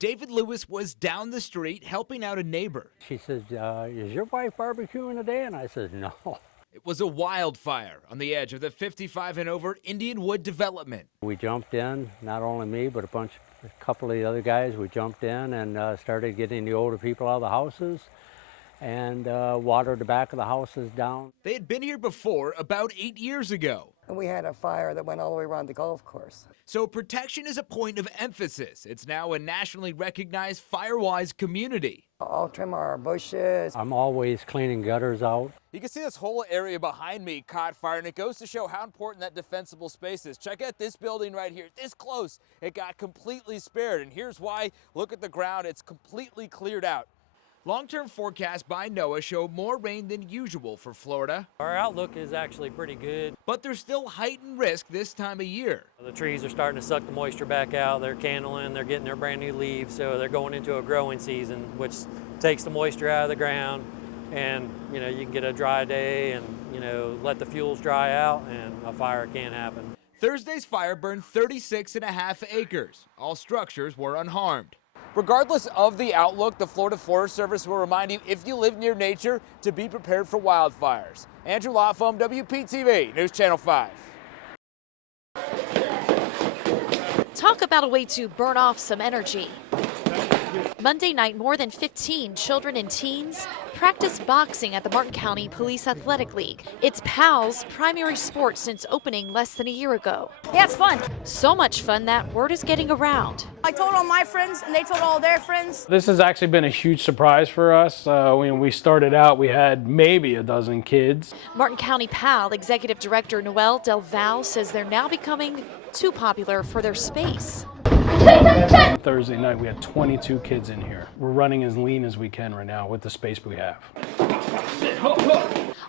David Lewis was down the street helping out a neighbor. She says, is your wife barbecuing today? And I said, no. It was a wildfire on the edge of the 55 and over Indian Wood development. We jumped in, not only me, but a couple of the other guys. We jumped in and started getting the older people out of the houses and watered the back of the houses down. They had been here before about 8 years ago. And we had a fire that went all the way around the golf course. So protection is a point of emphasis. It's now a nationally recognized fire-wise community. I'll trim our bushes. I'm always cleaning gutters out. You can see this whole area behind me caught fire, and it goes to show how important that defensible space is. Check out this building right here. This close, it got completely spared, and here's why. Look at the ground. It's completely cleared out. Long-term forecasts by NOAA show more rain than usual for Florida. Our outlook is actually pretty good. But there's still heightened risk this time of year. The trees are starting to suck the moisture back out. They're candling, they're getting their brand new leaves, so they're going into a growing season, which takes the moisture out of the ground. And, you can get a dry day and, let the fuels dry out and a fire can happen. Thursday's fire burned 36.5 acres. All structures were unharmed. Regardless of the outlook, the Florida Forest Service will remind you, if you live near nature, to be prepared for wildfires. Andrew Lawfom, WPTV, News Channel 5. Talk about a way to burn off some energy. Monday night, more than 15 children and teens practiced boxing at the Martin County Police Athletic League. It's PAL's primary sport since opening less than a year ago. Yeah, it's fun. So much fun that word is getting around. I told all my friends, and they told all their friends. This has actually been a huge surprise for us. When we started out, we had maybe a dozen kids. Martin County PAL Executive Director Noel Del Val says they're now becoming too popular for their space. Thursday night, we had 22 kids in here. We're running as lean as we can right now with the space we have.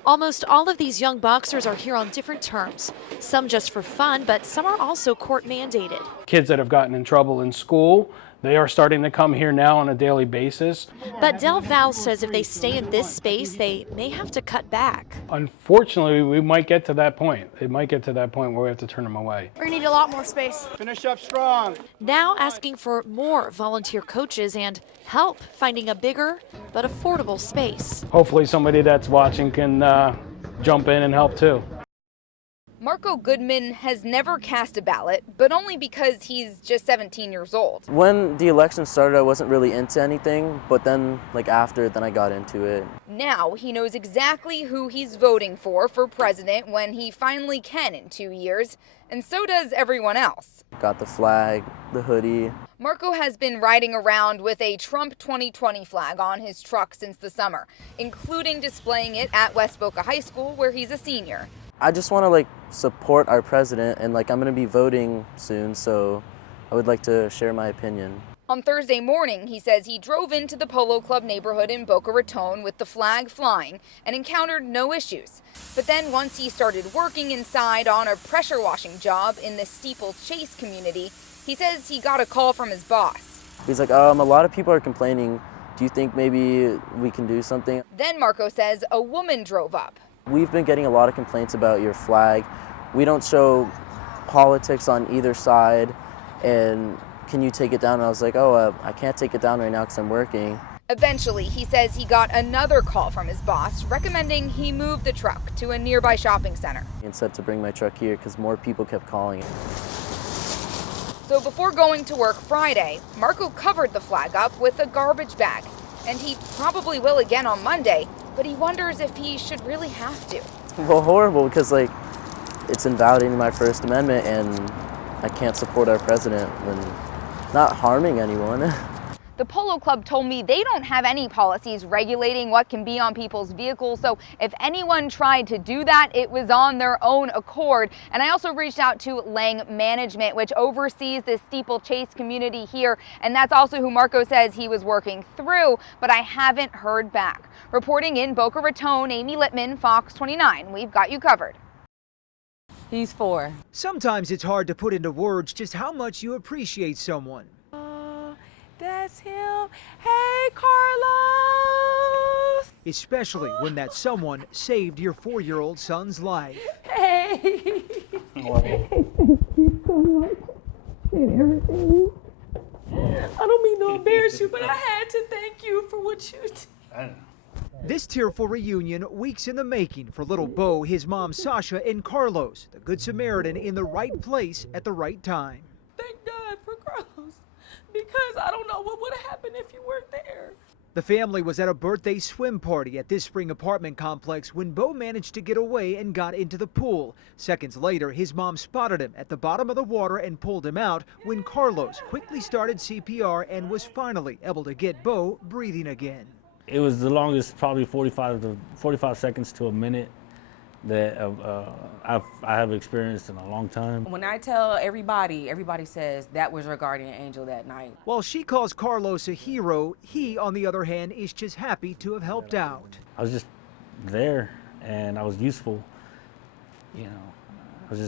Almost all of these young boxers are here on different terms. Some just for fun, but some are also court mandated. Kids that have gotten in trouble in school, they are starting to come here now on a daily basis. But Del Val says if they stay in this space, they may have to cut back. Unfortunately, we might get to that point. It might get to that point where we have to turn them away. We're gonna need a lot more space. Finish up strong. Now asking for more volunteer coaches and help finding a bigger but affordable space. Hopefully somebody that's watching can jump in and help too. Marco Goodman has never cast a ballot, but only because he's just 17 years old. When the election started, I wasn't really into anything, but then after, I got into it. Now he knows exactly who he's voting for president when he finally can in 2 years, and so does everyone else. Got the flag, the hoodie. Marco has been riding around with a Trump 2020 flag on his truck since the summer, including displaying it at West Boca High School where he's a senior. I just want to support our president, and I'm going to be voting soon, so I would like to share my opinion. On Thursday morning, he says he drove into the Polo Club neighborhood in Boca Raton with the flag flying and encountered no issues. But then once he started working inside on a pressure washing job in the Steeplechase community, he says he got a call from his boss. He's like, a lot of people are complaining. Do you think maybe we can do something? Then Marco says a woman drove up. We've been getting a lot of complaints about your flag. We don't show politics on either side, and can you take it down? And I was like, I can't take it down right now because I'm working. Eventually, he says he got another call from his boss recommending he move the truck to a nearby shopping center. And said to bring my truck here because more people kept calling. So before going to work Friday, Marco covered the flag up with a garbage bag. And he probably will again on Monday, but he wonders if he should really have to. Well, horrible, because it's invalidating my First Amendment, and I can't support our president when not harming anyone. The Polo Club told me they don't have any policies regulating what can be on people's vehicles, so if anyone tried to do that, it was on their own accord. And I also reached out to Lang Management, which oversees the Steeplechase community here, and that's also who Marco says he was working through, but I haven't heard back. Reporting in Boca Raton, Amy Littman, Fox 29. We've got you covered. He's 4. Sometimes it's hard to put into words just how much you appreciate someone. That's him. Hey, Carlos! Especially when that someone saved your 4-year-old son's life. Hey! Thank you so much. And everything. I don't mean to embarrass you, but I had to thank you for what you did. This tearful reunion, weeks in the making for little Bo, his mom Sasha, and Carlos, the Good Samaritan in the right place at the right time. Thank God for Carlos, because I don't know what would have happened if you weren't there. The family was at a birthday swim party at this spring apartment complex when Bo managed to get away and got into the pool. Seconds later, his mom spotted him at the bottom of the water and pulled him out when Carlos quickly started CPR and was finally able to get Bo breathing again. It was the longest, probably 45 seconds to a minute that I have experienced in a long time. When I tell everybody, everybody says that was your guardian angel that night. While she calls Carlos a hero, he, on the other hand, is just happy to have helped out. I was just there and I was useful. You know,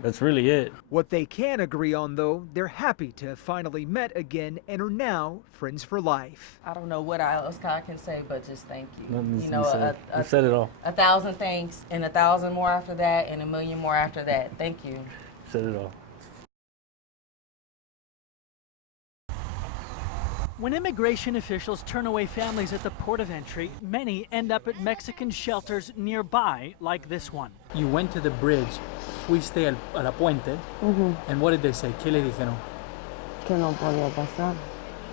that's really it. What they can agree on, though, they're happy to have finally met again and are now friends for life. I don't know what else I can say, but just thank you. Nothing You know, you said it all. 1,000 thanks, and 1,000 more after that, and 1,000,000 more after that. Thank you. Said it all. When immigration officials turn away families at the port of entry, many end up at Mexican shelters nearby, like this one. You went to the bridge, fuiste a la puente, and what did they say? ¿Qué le dijeron? Que no podía pasar.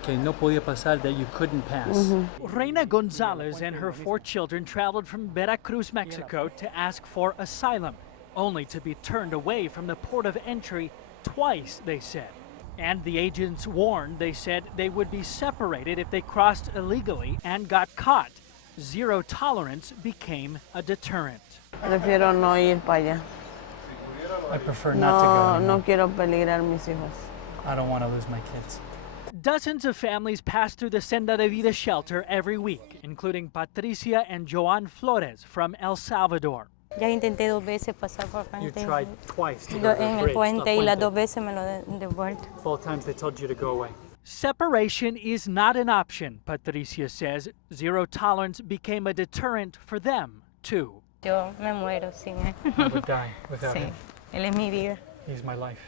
Que no podía pasar, that you couldn't pass. Reina Gonzalez and her 4 children traveled from Veracruz, Mexico to ask for asylum, only to be turned away from the port of entry twice, they said. And the agents warned, they said, they would be separated if they crossed illegally and got caught. Zero tolerance became a deterrent. Prefiero no ir para allá. I prefer not to go anymore. No quiero peligrar mis hijos. I don't want to lose my kids. Dozens of families pass through the Senda de Vida shelter every week, including Patricia and Joan Flores from El Salvador. Ya intenté 2 veces pasar por You frente. tried twice to go to the En el bridge, puente, the y las puente. 2 veces me lo devuelto. Both times they told you to go away. Separation is not an option, Patricia says. Zero tolerance became a deterrent for them, too. Yo me muero sin él. I would die without Sí, him. él es mi vida. He's my life.